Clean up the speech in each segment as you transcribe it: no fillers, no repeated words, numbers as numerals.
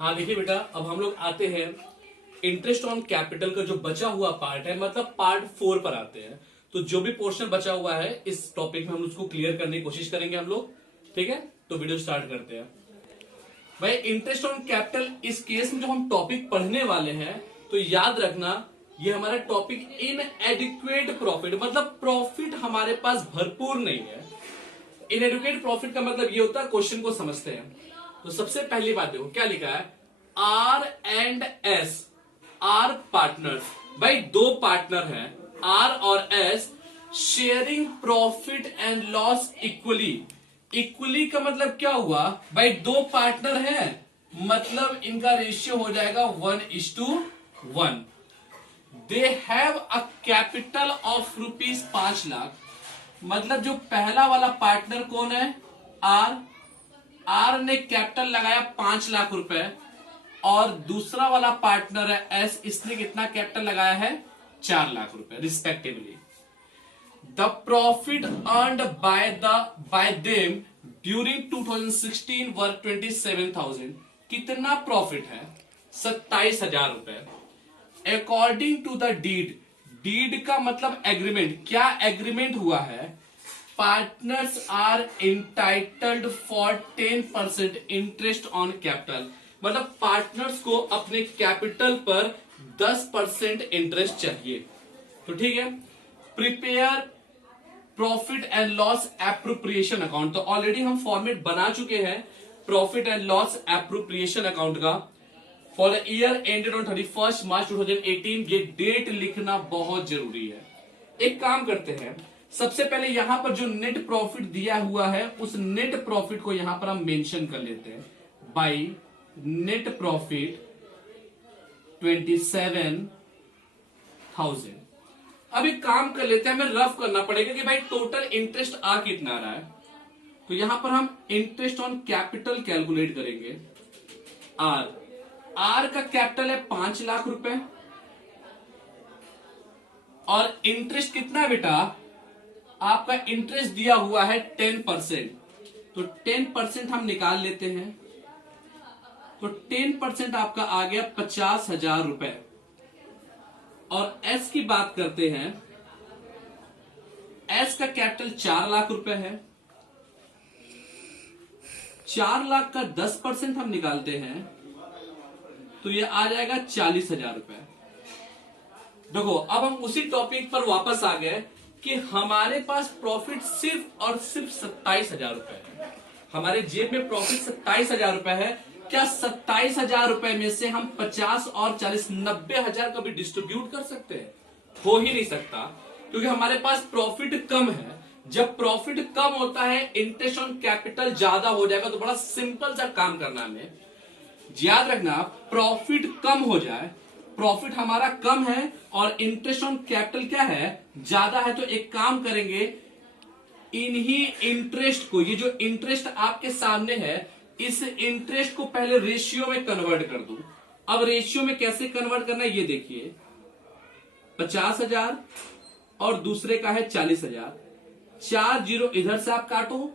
हाँ देखिए बेटा, अब हम लोग आते हैं इंटरेस्ट ऑन कैपिटल का जो बचा हुआ पार्ट है, मतलब पार्ट 4 पर आते हैं। तो जो भी पोर्शन बचा हुआ है इस टॉपिक में हम उसको क्लियर करने की कोशिश करेंगे हम लोग। ठीक है, तो वीडियो स्टार्ट करते हैं। भाई इंटरेस्ट ऑन कैपिटल इस केस में जो हम टॉपिक पढ़ने वाले हैं, तो याद रखना ये हमारा टॉपिक इनएडिक्वेट प्रॉफिट, मतलब प्रॉफिट हमारे पास भरपूर नहीं है। इनएडिक्वेट प्रॉफिट का मतलब ये होता है, क्वेश्चन को समझते हैं। तो सबसे पहली बात देखो क्या लिखा है, R and S R partners. भाई दो पार्टनर हैं आर और S, sharing profit and loss equally. Equally का मतलब क्या हुआ, भाई दो पार्टनर हैं मतलब इनका रेशियो हो जाएगा 1:1। They have a capital of ₹5 lakh. मतलब जो पहला वाला पार्टनर कौन है, आर। आर ने कैपिटल लगाया 5 लाख रुपए, और दूसरा वाला पार्टनर है एस, इसने कितना कैपिटल लगाया है, 4 लाख रुपए respectively. The profit earned by them during 2016 were 27,000। कितना प्रॉफिट है, 27,000 रुपए। According to the deed, deed का मतलब एग्रीमेंट, क्या एग्रीमेंट हुआ है, partners are entitled for 10% interest on capital. मतलब पार्टनर्स को अपने कैपिटल पर 10% इंटरेस्ट चाहिए। तो ठीक है, prepare profit and loss appropriation account. तो ऑलरेडी हम फॉर्मेट बना चुके हैं profit and loss appropriation account का for the year ended on 31 March 2018। ये डेट लिखना बहुत जरूरी है। एक काम करते हैं, सबसे पहले यहां पर जो नेट प्रॉफिट दिया हुआ है उस नेट प्रॉफिट को यहां पर हम मेंशन कर लेते हैं, बाई नेट प्रॉफिट 27,000। अब एक काम कर लेते हैं, हमें रफ करना पड़ेगा कि भाई टोटल इंटरेस्ट आ कितना रहा है। तो यहां पर हम इंटरेस्ट ऑन कैपिटल कैलकुलेट करेंगे। आर, आर का कैपिटल है 5 लाख रुपए, और इंटरेस्ट कितना है बेटा, आपका इंटरेस्ट दिया हुआ है 10%। तो 10% हम निकाल लेते हैं, तो 10% आपका आ गया 50,000 रुपए। और एस की बात करते हैं, एस का कैपिटल 4 लाख रुपए है। 4 लाख का 10% हम निकालते हैं तो ये आ जाएगा 40,000 रुपए। देखो अब हम उसी टॉपिक पर वापस आ गए कि हमारे पास प्रॉफिट सिर्फ और सिर्फ 27,000 रुपए है। हमारे जेब में प्रॉफिट 27,000 रुपए है। क्या 27,000 रुपए में से हम 50 और 40 90,000 का भी डिस्ट्रीब्यूट कर सकते हैं? हो ही नहीं सकता, क्योंकि हमारे पास प्रॉफिट कम है। जब प्रॉफिट कम होता है, इंटरेस्ट ऑन कैपिटल ज्यादा हो जाएगा। तो बड़ा सिंपल सा काम करना है, याद रखना, प्रॉफिट कम हो जाए, प्रॉफिट हमारा कम है और इंटरेस्ट ऑन कैपिटल क्या है, ज्यादा है। तो एक काम करेंगे, इन्हीं इंटरेस्ट को, ये जो इंटरेस्ट आपके सामने है, इस इंटरेस्ट को पहले रेशियो में कन्वर्ट कर दूं। अब रेशियो में कैसे कन्वर्ट करना है ये देखिए, 50,000 और दूसरे का है 40,000। 4 जीरो इधर से आप काटो,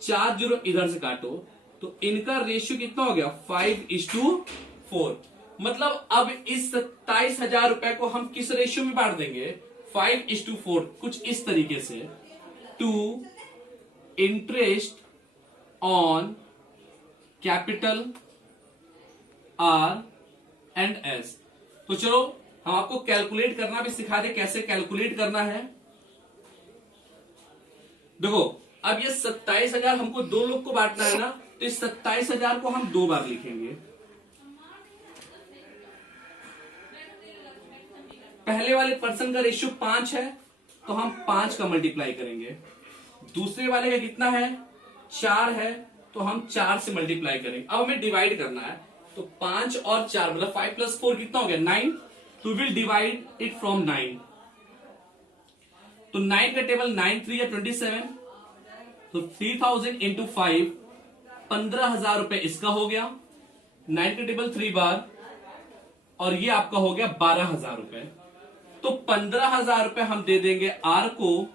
4 जीरो इधर से काटो, तो इनका रेशियो कितना हो गया, 5:4। मतलब अब इस 27,000 रुपए को हम किस रेशियो में बांट देंगे, 5:4। कुछ इस तरीके से, to interest on capital R and S. तो चलो हम आपको कैलकुलेट करना भी सिखा दे, कैसे कैलकुलेट करना है। देखो अब ये 27,000 हमको दो लोग को बांटना है ना, तो इस 27,000 को हम 2 बार लिखेंगे। पहले वाले पर्सन का रेशियो 5 है तो हम 5 का मल्टीप्लाई करेंगे। दूसरे वाले का कितना है, 4 है, तो हम 4 से मल्टीप्लाई करेंगे। अब हमें डिवाइड करना है, तो 5 और 4 मतलब 5 + 4 कितना हो गया, 9। तो विल डिवाइड इट फ्रॉम 9। तो 9 का टेबल 9 3 या 27, तो 3,000 इंटू 5, 15,000 रुपए इसका हो गया। 9 का टेबल 3 बार, और ये आपका हो गया 12,000 रुपए। तो 15,000 रुपए हम दे देंगे आर को,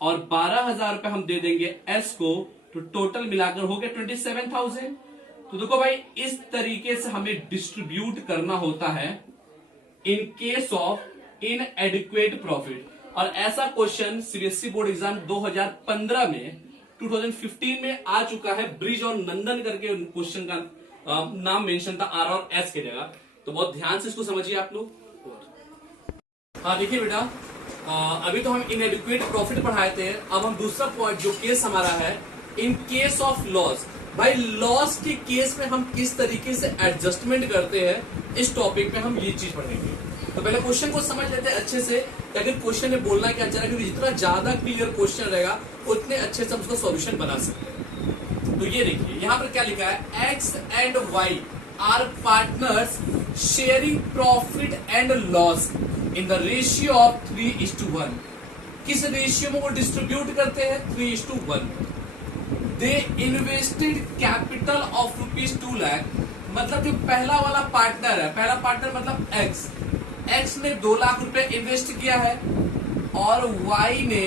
और 12,000 रुपए हम दे देंगे एस को। तो टोटल मिलाकर हो गया 27,000। तो देखो भाई, इस तरीके से हमें डिस्ट्रीब्यूट करना होता है इन केस ऑफ इनएडिक्वेट प्रॉफिट। और ऐसा क्वेश्चन सीबीएसई बोर्ड एग्जाम 2015 में 2015 में आ चुका है। ब्रिज और नंदन करके क्वेश्चन का नाम मेंशन था, आर और एस की जगह। तो बहुत ध्यान से इसको समझिए आप लोग। हाँ देखिए बेटा, अभी तो हम इनएडिक्वेट प्रॉफिट पढ़ाए थे। अब हम दूसरा पॉइंट जो केस हमारा है, इन केस ऑफ लॉस। भाई लॉस के केस में हम किस तरीके से एडजस्टमेंट करते हैं, इस टॉपिक में हम ये चीज पढ़ेंगे। तो पहले क्वेश्चन को समझ लेते हैं अच्छे से, अगर क्वेश्चन में बोलना क्या चाह रहा है, क्योंकि जितना ज्यादा क्लियर क्वेश्चन रहेगा उतने अच्छे से हम उसका सॉल्यूशन बना सकते हैं। तो ये देखिए यहाँ पर क्या लिखा है, X and Y are partners sharing profit and loss in the ratio of 3:1। किस रेशियो में वो डिस्ट्रीब्यूट करते हैं, 3:1। They invested capital of ₹2 lakh. मतलब जो पहला वाला पार्टनर है, पहला पार्टनर मतलब एक्स ने 2 लाख रुपए इन्वेस्ट किया है और वाई ने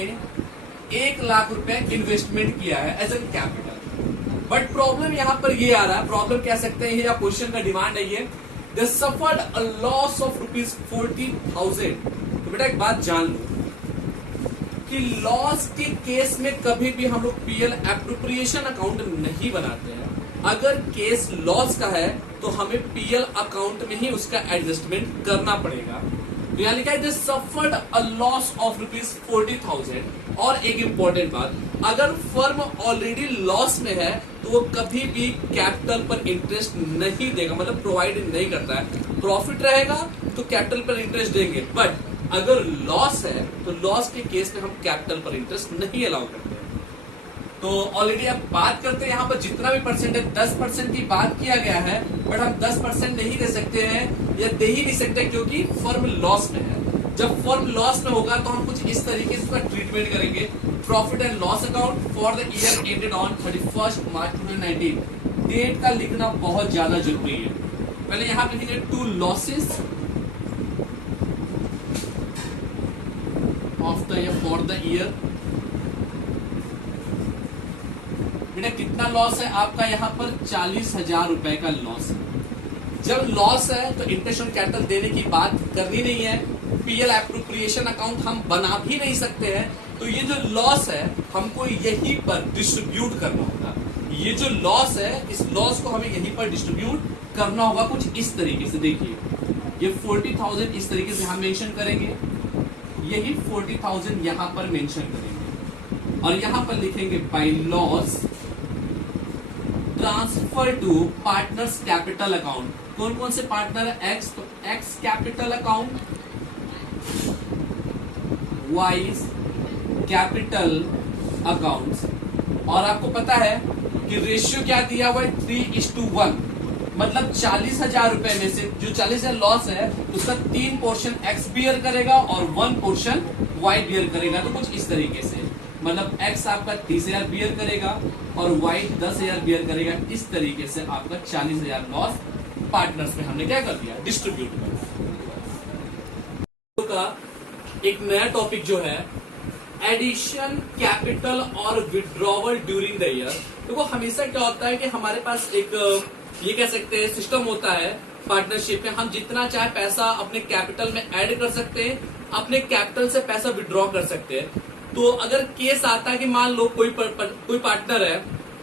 1 लाख रुपए इन्वेस्टमेंट किया है as an capital. But problem यहां पर ये आ रहा है, प्रॉब्लम कह सकते हैं या क्वेश्चन का डिमांड है ये, दे सफर्ड अ लॉस ऑफ ₹40,000। तो बेटा एक बात जान लो कि लॉस के केस में कभी भी हम लोग पीएल एप्रोप्रिएशन अकाउंट नहीं बनाते हैं। अगर केस लॉस का है तो हमें पीएल अकाउंट में ही उसका एडजस्टमेंट करना पड़ेगा। तो यहाँ लिखा है दे सफर्ड अ लॉस ऑफ ₹40,000। और एक इंपॉर्टेंट बात, अगर फर्म ऑलरेडी लॉस में है तो वो कभी भी कैपिटल पर इंटरेस्ट नहीं देगा, मतलब प्रोवाइड नहीं करता है। प्रॉफिट रहेगा तो कैपिटल पर इंटरेस्ट देंगे, बट अगर लॉस है तो लॉस के केस में हम कैपिटल पर इंटरेस्ट नहीं अलाउ करते। तो ऑलरेडी अब बात करते हैं यहाँ पर जितना भी परसेंट है, 10% की बात किया गया है, बट हम 10% नहीं दे सकते हैं या दे ही नहीं सकते क्योंकि फर्म लॉस में है। जब फर्म लॉस में होगा तो हम कुछ इस तरीके से उसका ट्रीटमेंट करेंगे, profit and loss account for the year ended on 31 March 2019। Date का लिखना बहुत ज्यादा जरूरी है। पहले यहाँ पे लिखेंगे to losses of the year for the year. बेटा कितना लॉस है आपका, यहाँ पर 40,000 रुपए का लॉस है। जब लॉस है तो इंटरेस्ट ऑन कैपिटल देने की बात करनी नहीं है, पीएल एप्रोप्रिएशन अकाउंट हम बना भी नहीं सकते हैं। तो ये जो लॉस है हमको यहीं पर डिस्ट्रीब्यूट करना होगा। ये जो लॉस है, इस लॉस को हमें यहीं पर डिस्ट्रीब्यूट करना होगा कुछ इस तरीके से। देखिए ये 40,000 इस तरीके से हम मेंशन करेंगे, यही 40,000 यहां पर मेंशन करेंगे और यहां पर लिखेंगे by loss transfer to partners capital account. कौन कौन से पार्टनर है, एक्स, तो X capital account, Y's capital accounts. और आपको पता है कि रेशियो क्या दिया हुआ है, 3:1। मतलब 40,000 रुपए में से जो 40,000 लॉस है उसका 3 पोर्शन एक्स बियर करेगा और 1 पोर्शन वाई बियर करेगा। तो कुछ इस तरीके से, मतलब एक्स आपका 30,000 बियर करेगा और वाई 10,000 बियर करेगा। इस तरीके से आपका 40,000 लॉस पार्टनर्स में हमने क्या कर दिया, डिस्ट्रीब्यूट कर दिया। एक नया टॉपिक जो है एडिशन कैपिटल और विड्रॉवल ड्यूरिंग द ईयर। देखो हमेशा क्या होता है कि हमारे पास एक ये कह सकते हैं सिस्टम होता है पार्टनरशिप में, हम जितना चाहे पैसा अपने कैपिटल में ऐड कर सकते हैं, अपने कैपिटल से पैसा विड्रॉ कर सकते हैं। तो अगर केस आता है कि मान लो कोई पार्टनर है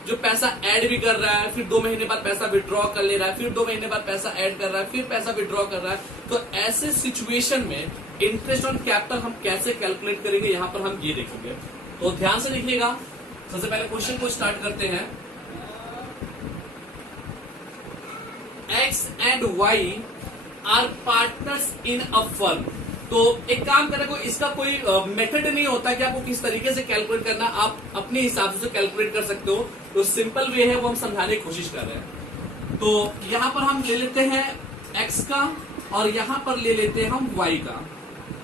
जो पैसा ऐड भी कर रहा है, फिर 2 महीने बाद पैसा विड्रॉ कर ले रहा है, फिर 2 महीने बाद पैसा ऐड कर रहा है, फिर पैसा विड्रॉ कर रहा है, तो ऐसे सिचुएशन में इंटरेस्ट ऑन कैपिटल हम कैसे कैलकुलेट करेंगे, यहां पर हम ये देखेंगे। तो ध्यान से लिखिएगा। सबसे पहले क्वेश्चन को स्टार्ट करते हैं। X and Y are partners in a firm. तो एक काम करने को, इसका कोई मेथड नहीं होता कि आपको किस तरीके से कैलकुलेट करना, आप अपने हिसाब से कैलकुलेट कर सकते हो। तो सिंपल वे है वो हम समझाने की कोशिश कर रहे हैं। तो यहां पर हम ले लेते हैं एक्स का और यहां पर ले लेते हैं हम वाई का।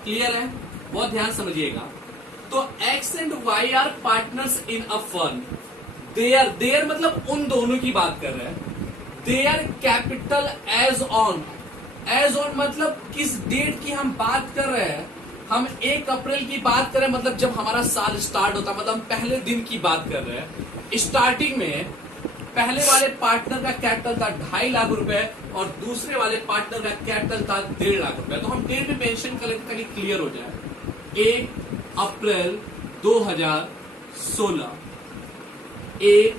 क्लियर है, बहुत ध्यान समझिएगा। तो X and Y are partners in a firm. There मतलब उन दोनों की बात कर रहे हैं। देयर कैपिटल एज ऑन मतलब किस डेट की हम बात कर रहे हैं, हम 1 अप्रैल की बात कर रहे हैं, मतलब जब हमारा साल स्टार्ट होता है, मतलब हम पहले दिन की बात कर रहे हैं। स्टार्टिंग में पहले वाले पार्टनर का कैपिटल था 2.5 लाख रुपए और दूसरे वाले पार्टनर का कैपिटल था 1.5 लाख रुपए। तो हम डेट भी मेंशन कर लेते ताकि क्लियर हो जाए। 1 अप्रैल 2016, 1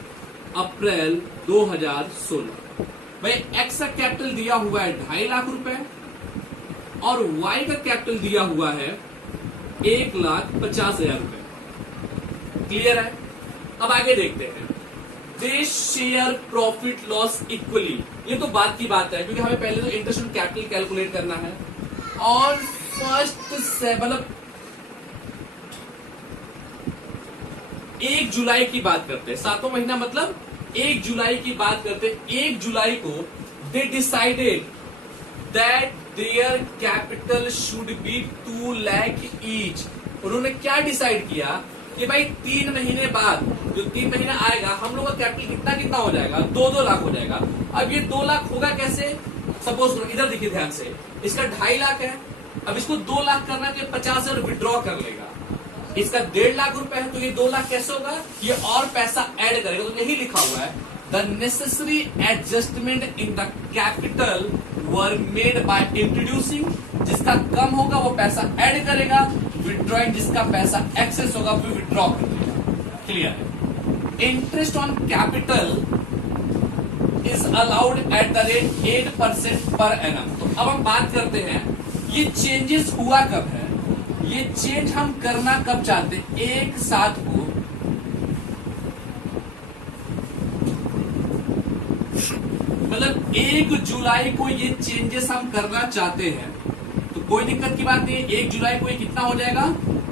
अप्रैल 2016। भाई एक्स का कैपिटल दिया हुआ है 2.5 लाख रुपए और वाई का कैपिटल दिया हुआ है 1,50,000 रुपए। क्लियर है? अब आगे देखते हैं। दे शेयर प्रॉफिट लॉस इक्वली। ये तो बात की बात है क्योंकि हमें पहले तो इंटरेस्ट ऑन कैपिटल कैलकुलेट करना है और फर्स्ट से मतलब 1 जुलाई की बात करते हैं, 7वां महीना मतलब 1 जुलाई की बात करते हैं। 1 जुलाई को they decided that their capital should be 2 lakh each. उन्होंने क्या डिसाइड किया कि भाई 3 महीने बाद जो 3 महीना आएगा हम लोग का कैपिटल कितना कितना हो जाएगा, 2-2 लाख हो जाएगा। अब ये 2 लाख होगा कैसे? सपोज करो, इधर देखिए ध्यान से, इसका 2.5 लाख है, अब इसको 2 लाख करना है तो 50,000 विड्रॉ कर लेगा। इसका 1.5 लाख रुपए है तो ये 2 लाख कैसे होगा? ये और पैसा ऐड करेगा। तो यही लिखा हुआ है the necessary adjustment in the capital were made by introducing. जिसका कम होगा वो पैसा ऐड करेगा, विड्रॉइंग जिसका पैसा एक्सेस होगा वो विड्रॉ कर देगा। क्लियर है? Interest on capital is allowed at the rate 8% per annum. तो अब हम बात करते हैं ये चेंजेस हुआ कब है, ये चेंज हम करना कब चाहते हैं? 1/7 को मतलब 1 जुलाई को ये चेंजेस हम करना चाहते हैं। तो कोई दिक्कत की बात नहीं है। 1 जुलाई को ये कितना हो जाएगा?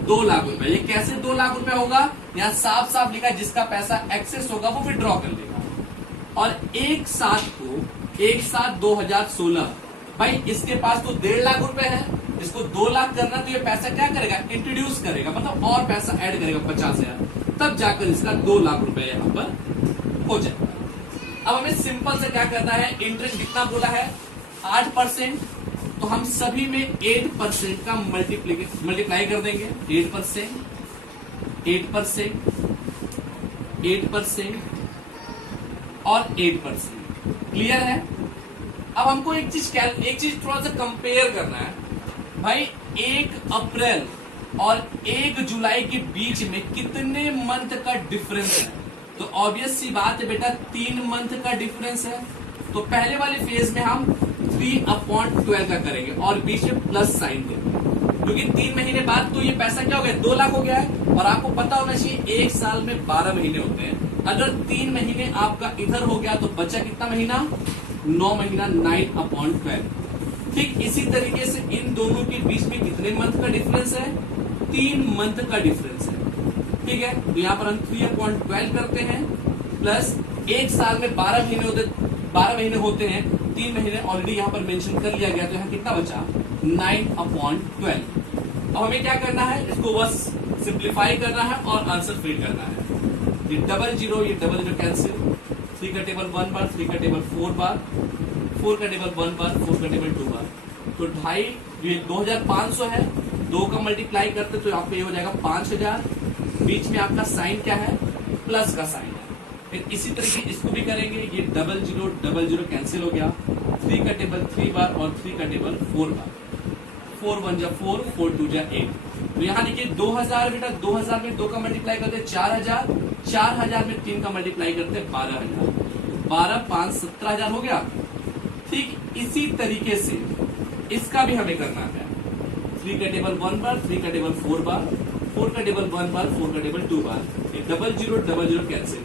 2 लाख रुपए। ये कैसे 2 लाख रुपए होगा? यहाँ साफ साफ लिखा है जिसका पैसा एक्सेस होगा वो विड्रॉ कर लेगा। और 1/7 को 1/7/2016 भाई इसके पास तो 1.5 लाख रुपए है, इसको 2 लाख करना तो ये पैसा क्या करेगा? इंट्रोड्यूस करेगा, मतलब और पैसा ऐड करेगा 50,000, तब जाकर इसका 2 लाख रुपए यहाँ पर हो जाएगा। अब हमें सिंपल से क्या करना है? इंटरेस्ट कितना बोला है? 8%। तो हम सभी में 8% का मल्टीप्लाई कर देंगे। 8%, 8%, 8% और 8%। क्लियर है? अब हमको एक चीज थोड़ा सा कंपेयर करना है भाई। 1 अप्रैल और 1 जुलाई के बीच में कितने मंथ का डिफरेंस है? तो ऑब्वियस सी बात है बेटा 3 मंथ का डिफरेंस है। तो पहले वाले फेज में हम 3/12 का करेंगे और बीच में प्लस साइन देंगे क्योंकि 3 महीने बाद तो ये पैसा क्या हो गया? 2 लाख हो गया है। और आपको पता होना चाहिए 1 साल में 12 महीने होते हैं। अगर 3 महीने आपका इधर हो गया तो बचा कितना महीना? 9 महीना, 9/12। ठीक इसी तरीके से इन दोनों के बीच में कितने मंथ का डिफरेंस है? 3 मंथ का डिफरेंस है। ठीक है, तो यहाँ पर हम 3/12 करते हैं प्लस 1 साल में 12 महीने होते हैं। 3 महीने ऑलरेडी यहाँ पर मेंशन कर लिया गया, तो यहाँ कितना बचा? 9/12। अब हमें क्या करना है? इसको बस सिंप्लीफाई करना है और आंसर फिल करना है। ये डबल जीरो कैंसिल, 3 का टेबल 1 बार, 3 का टेबल 4 बार, 4 का टेबल 1 बार, 4 का टेबल 2 बार। तो 2.5 ये 2,500 है, 2 का मल्टीप्लाई करते तो आपको ये हो जाएगा 5,000। बीच में आपका साइन क्या है? प्लस का साइन है। फिर इसी तरीके इसको भी करेंगे। ये डबल जीरो कैंसिल हो गया। 3 का टेबल 3 बार और 3 का टेबल 4 बार। 4 1 जा 4, 4 2 जा 8। तो यहाँ देखिए 2,000 बेटा, 2,000 में 2 का मल्टीप्लाई करते 4,000, 4,000 में 3 का मल्टीप्लाई करते 12,000, 12 5 17,000 हो गया। ठीक इसी तरीके से इसका भी हमें करना है। 3 का टेबल 1 बार, 3 का टेबल 4 बार, 4 का टेबल 1 बार, 4 का टेबल 2 बार। Double zero cancel.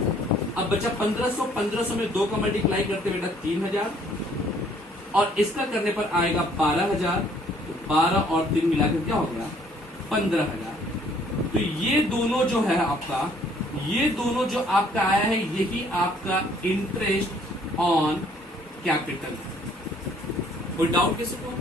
अब बचा 1500, 1500 में 2 का मल्टीप्लाई करते बेटा 3,000 और इसका करने पर आएगा 12,000। तो 12 और 3 मिलाकर क्या हो गया? 15,000। तो ये दोनों जो है आपका, ये दोनों जो आपका आया है यही आपका इंटरेस्ट ऑन कैपिटल। कोई डाउट किसी को?